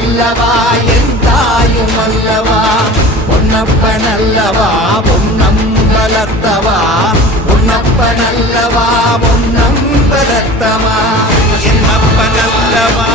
அல்லவா என் தாயும் அல்லவா பொன்னப்பன் அல்லவா பொன்னம்பலத்தவா பொன்னப்பன் அல்லவா பொன்னம்பலத்தவா என் அப்பன் அல்லவா